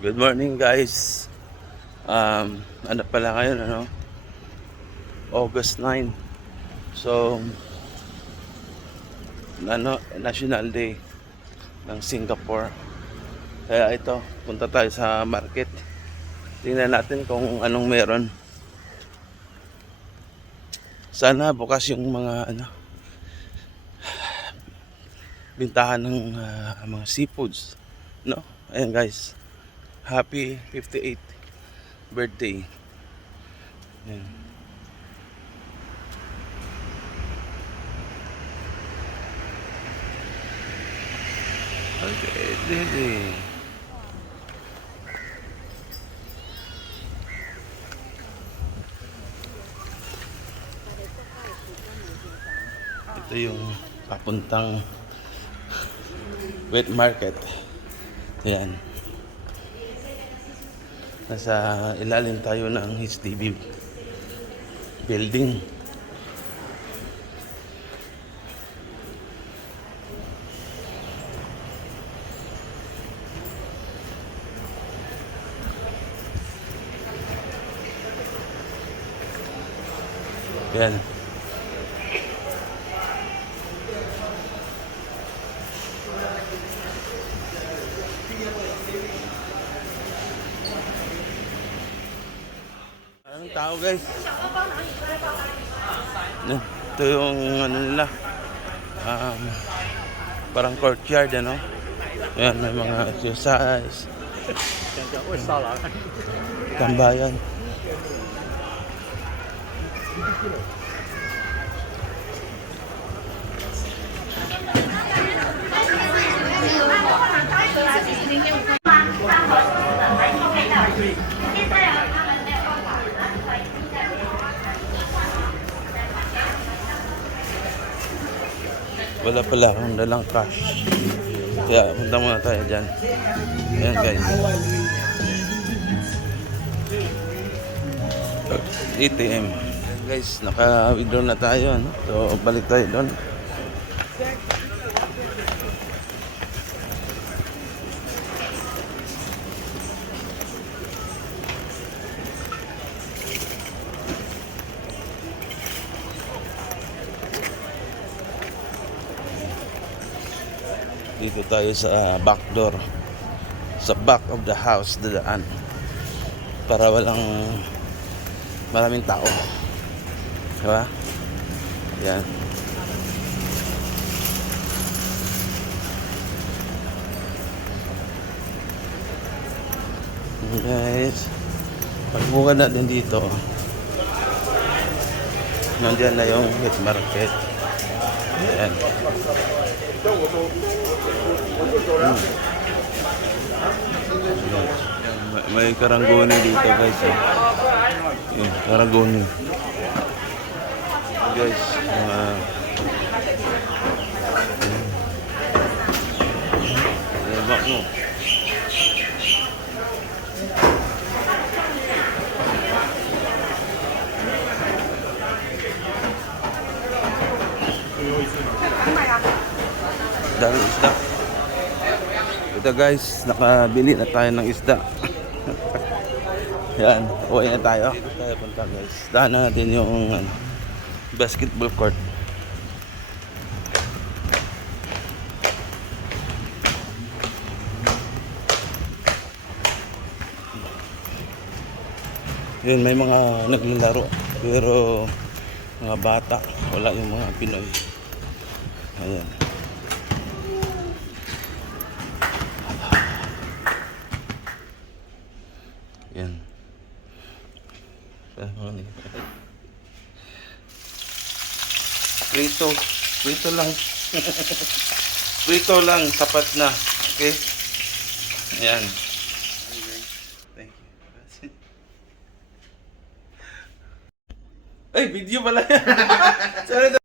Good morning guys. Ano pala ngayon, ano? August 9. So, National Day ng Singapore. Kaya ito, punta tayo sa market. Tingnan natin kung anong meron. Sana bukas yung mga bintahan ng mga seafoods, no? Ayan guys. Happy 58th birthday. Ayan. Okay, Dede. Ito yung papuntang wet market. Ayan. Nasa ilalim tayo ng HDB building. Ayan. Maraming tao guys. Ito yung nila. Parang courtyard, ano? Ayan, may mga exercise. Tambayan. Wala pala akong dalang cash. Kaya punta muna tayo dyan. Ayan guys. ATM. Ayan guys, naka-withdraw na tayo. No? So balik tayo doon. Dito tayo sa back door, sa back of the house, dadaan para maraming tao, diba? Yan. Guys, pagbuka natin dito, nandiyan na yung wet market. Yan. May karanggoni dito guys. Yan, karanggoni. Guys, bak mo. Daming isda. Ito guys, nakabili na tayo ng isda. Yan, uwi na tayo. Dito tayo punta guys. Daan natin yung basketball court. Yun, may mga naglalaro. Pero mga bata, wala yung mga Pinoy. Ayan. Yan. Prito lang. Prito lang, sapat na. Okay? Ayan. Thank you. Ay, video pala. Sorry.